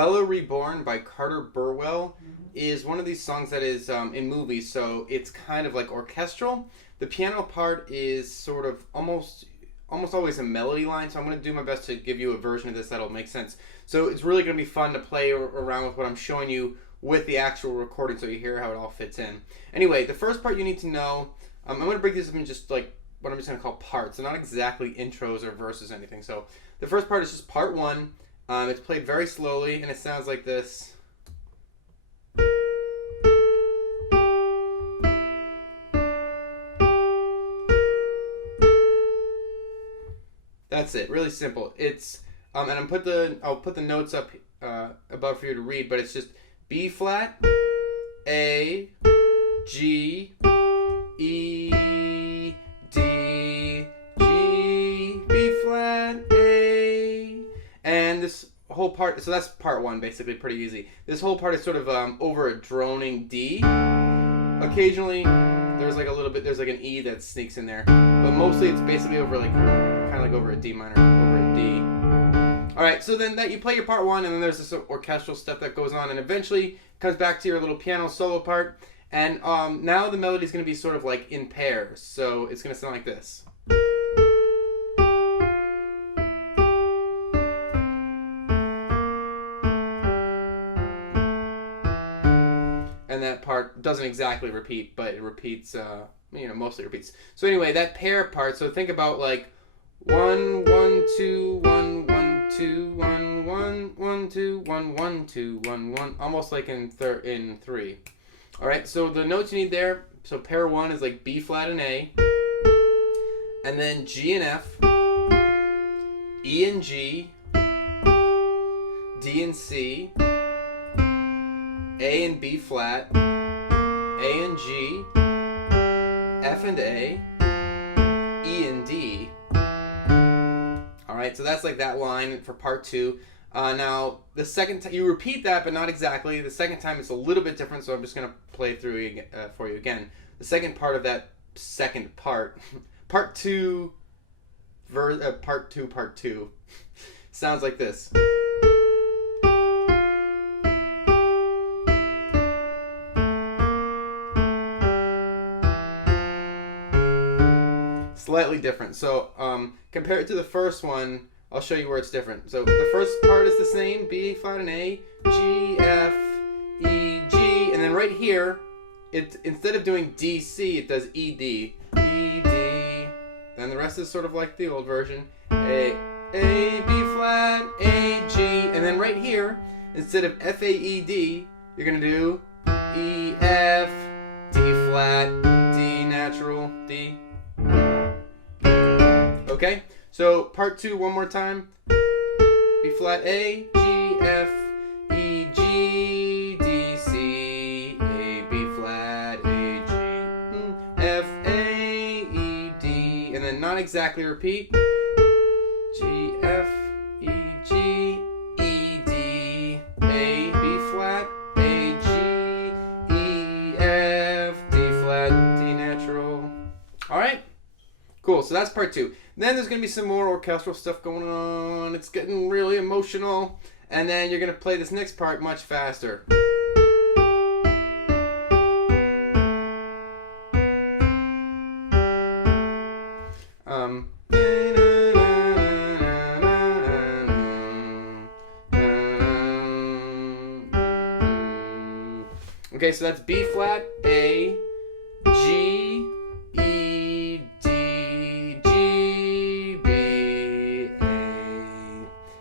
Reborn by Carter Burwell is one of these songs that is in movies, so it's kind of like orchestral. The piano part is sort of almost always a melody line, so I'm going to do my best to give you a version of this that'll make sense. So it's really going to be fun to play around with what I'm showing you with the actual recording so you hear how it all fits in. Anyway, the first part you need to know, I'm going to break this up in just like what I'm just going to call parts. They're not exactly intros or verses or anything. So the first part is just part one. It's played very slowly, and it sounds like this. That's it. Really simple. It's and I'll put the notes up above for you to read, but it's just B flat, A, G, E, D, G, B flat, A, and this whole part. So that's part one, basically, pretty easy. This whole part is sort of over a droning D. Occasionally, there's like a little bit. There's like an E that sneaks in there, but mostly it's basically over like kind of like over a D minor, over a D. All right, so then that you play your part one, and then there's this orchestral stuff that goes on, and eventually it comes back to your little piano solo part. And now the melody is going to be sort of like in pairs, so it's going to sound like this. And that part doesn't exactly repeat, but it repeats, mostly repeats. So anyway, that pair part, so think about like 1, 1, 2, 1, 1, 2, 1, 1, 1, 2, 1, 1, 2, 1, 1, almost like in 3. All right, so the notes you need there, so pair one is like B flat and A, and then G and F, E and G, D and C, A and B flat, A and G, F and A, E and D. Alright, so that's like that line for part two. Now, the second time, you repeat that, but not exactly. The second time it's a little bit different, so I'm just going to play through for you again. The second part of that second part, part two, sounds like this. Slightly different. So compare it to the first one. I'll show you where it's different. So the first part is the same, B flat and A, G, F, E, G, and then right here, it instead of doing D, C, it does E, D, E, D. Then the rest is sort of like the old version, A, B flat, A, G, and then right here, instead of F, A, E, D, you're gonna do E, F, D flat, D natural, D. Okay, so part two one more time. B flat A, G, F, E, G, D, C, A, B flat, A, G, F, A, E, D, and then not exactly repeat. G, F, E, G, E, D, A, B flat, A, G, E, F, D flat, D natural. All right. Cool, so that's part two. Then there's going to be some more orchestral stuff going on. It's getting really emotional. And then you're going to play this next part much faster. Okay, so that's B flat, A, G, E, D, G, B, A.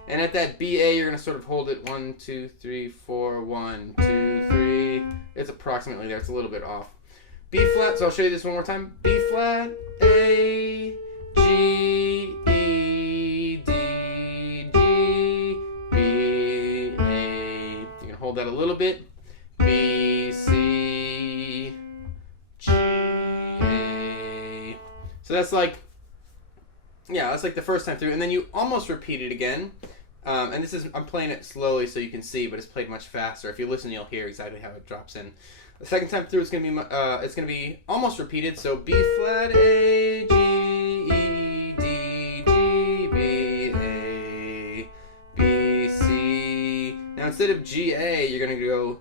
And at that B, A, you're going to sort of hold it 1, 2, 3, 4, 1, 2, 3. It's approximately there. It's a little bit off. B flat, so I'll show you this one more time. B flat, A, G, E, D, G, B, A. You can hold that a little bit. B, C, G, A. So that's like, yeah, that's like the first time through. And then you almost repeat it again. And this is, I'm playing it slowly so you can see, but it's played much faster. If you listen, you'll hear exactly how it drops in. The second time through, it's gonna be almost repeated. So B flat, A, G, E, D, G, B, A, B, C. Now instead of G A, you're gonna go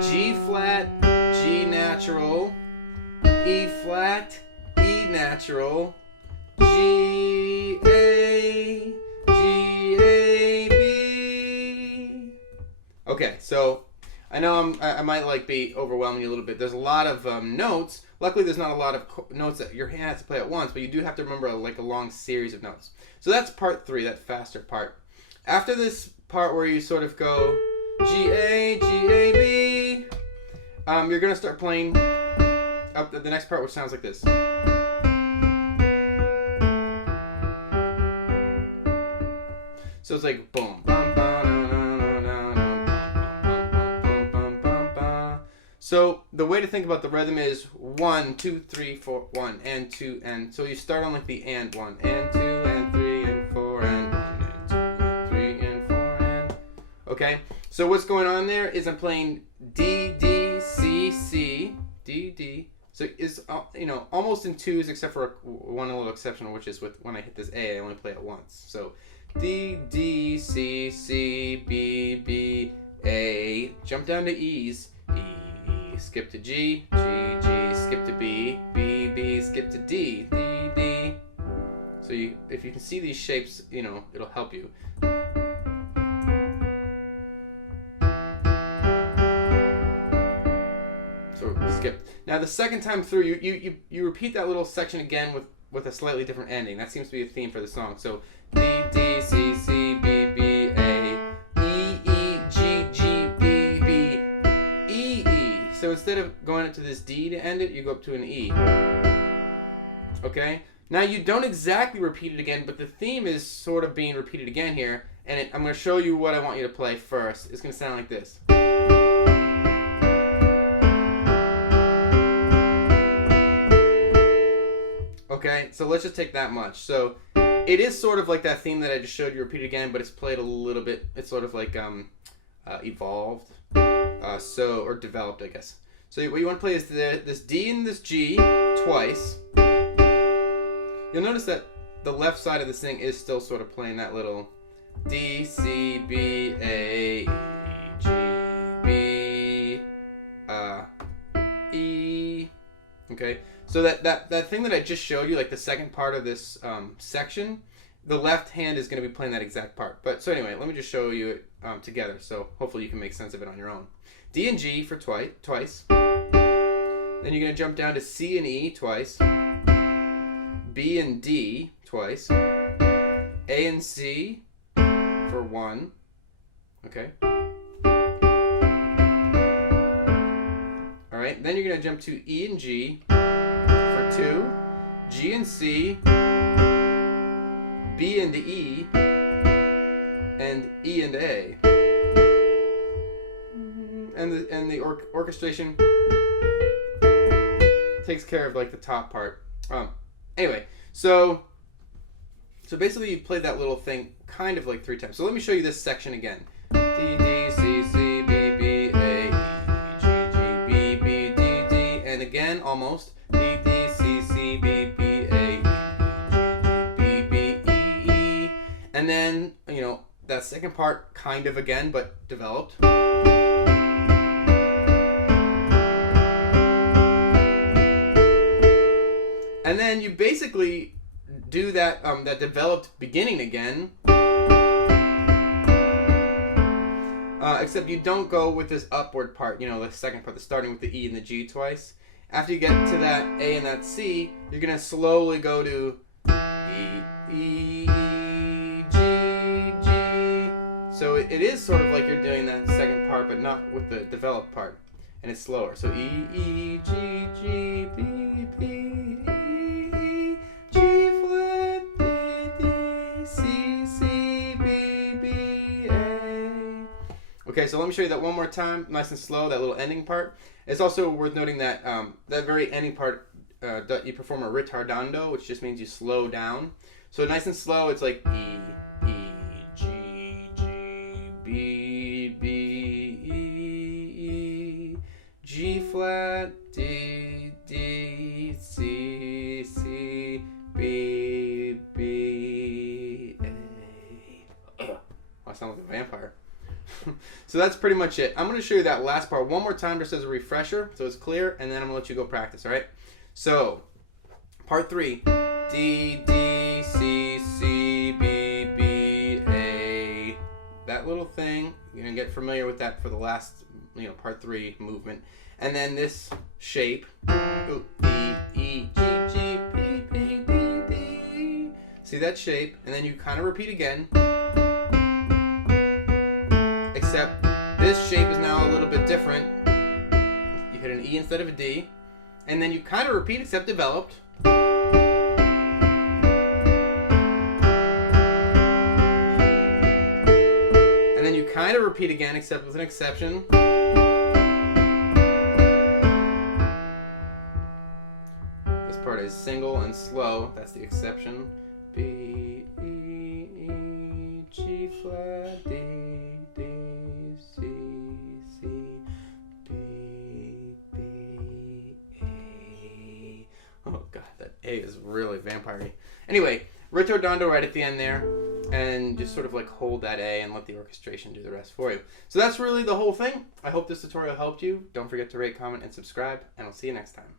G flat, G natural, E flat, E natural, G A, G A B. Okay, so I know I might like be overwhelming you a little bit. There's a lot of notes. Luckily, there's not a lot of notes that your hand has to play at once, but you do have to remember like a long series of notes. So that's part 3, that faster part. After this part where you sort of go G A B, you're gonna start playing up the next part, which sounds like this. So it's like boom, bum, ba, na, na, na, bum, bum, bum, bum. So the way to think about the rhythm is 1, 2, 3, 4, 1 and 2 and. So you start on like the and 1 and 2 and 3 and 4 and 1 and 2 and 3 and 4 and. Okay. So what's going on there is I'm playing D D C C D D. So it's almost in twos except for one little exception, which is with when I hit this A, I only play it once. So D D C C B B A. Jump down to E's. E skip to G G G skip to B B B skip to D D D. So if you can see these shapes, it'll help you. So skip. Now the second time through, you repeat that little section again with a slightly different ending. That seems to be a theme for the song. So D D C C B B A E E G G B B E E. So instead of going up to this D to end it, you go up to an E. Okay? Now you don't exactly repeat it again, but the theme is sort of being repeated again here. And I'm going to show you what I want you to play first. It's going to sound like this. Okay, so let's just take that much. So it is sort of like that theme that I just showed you repeated again, but it's played a little bit. It's sort of like evolved, or developed, I guess. So what you want to play is this D and this G twice. You'll notice that the left side of this thing is still sort of playing that little D C B A E G B E. Okay. So that thing that I just showed you, like the second part of this section, the left hand is going to be playing that exact part. But so anyway, let me just show you it together. So hopefully you can make sense of it on your own. D and G for twice. Then you're going to jump down to C and E twice. B and D twice. A and C for 1. Okay. All right. Then you're going to jump to E and G. 2, G and C, B and E, and E and A. And the orchestration takes care of like the top part. Anyway, so basically you played that little thing kind of like 3 times. So let me show you this section again. D D C C B B A E G G B B D D, and again almost D D C B B A E G B B E E, and then that second part kind of again but developed. And then you basically do that that developed beginning again, except you don't go with this upward part. The second part, the starting with the E and the G twice. After you get to that A and that C, you're going to slowly go to E, E, E, G, G. So it is sort of like you're doing that second part, but not with the developed part. And it's slower. So E, E, G, G, B, B, E, G flat, D, D, C, C, B, B, A. Okay, so let me show you that one more time, nice and slow, that little ending part. It's also worth noting that that very ending part, you perform a ritardando, which just means you slow down. So nice and slow, it's like E, E, G, G, B, B, E, G flat, D, D, C, C, B, B, A. I sound like a vampire. So that's pretty much it. I'm going to show you that last part one more time just as a refresher so it's clear, and then I'm going to let you go practice, all right? So, part 3. D, D, C, C, B, B, A. That little thing, you're going to get familiar with that for the last, part 3 movement. And then this shape. Ooh, E, E, G, G, B, B, B, B. See that shape? And then you kind of repeat again. Except this shape is now a little bit different. You hit an E instead of a D. And then you kind of repeat except developed. And then you kind of repeat again except with an exception. This part is single and slow. That's the exception. B, E, E, G flat, D, D, C, C, B, B, A. Oh god, that A is really vampire-y. Anyway, ritornando right at the end there, and just sort of like hold that A and let the orchestration do the rest for you. So that's really the whole thing. I hope this tutorial helped you. Don't forget to rate, comment, and subscribe, and I'll see you next time.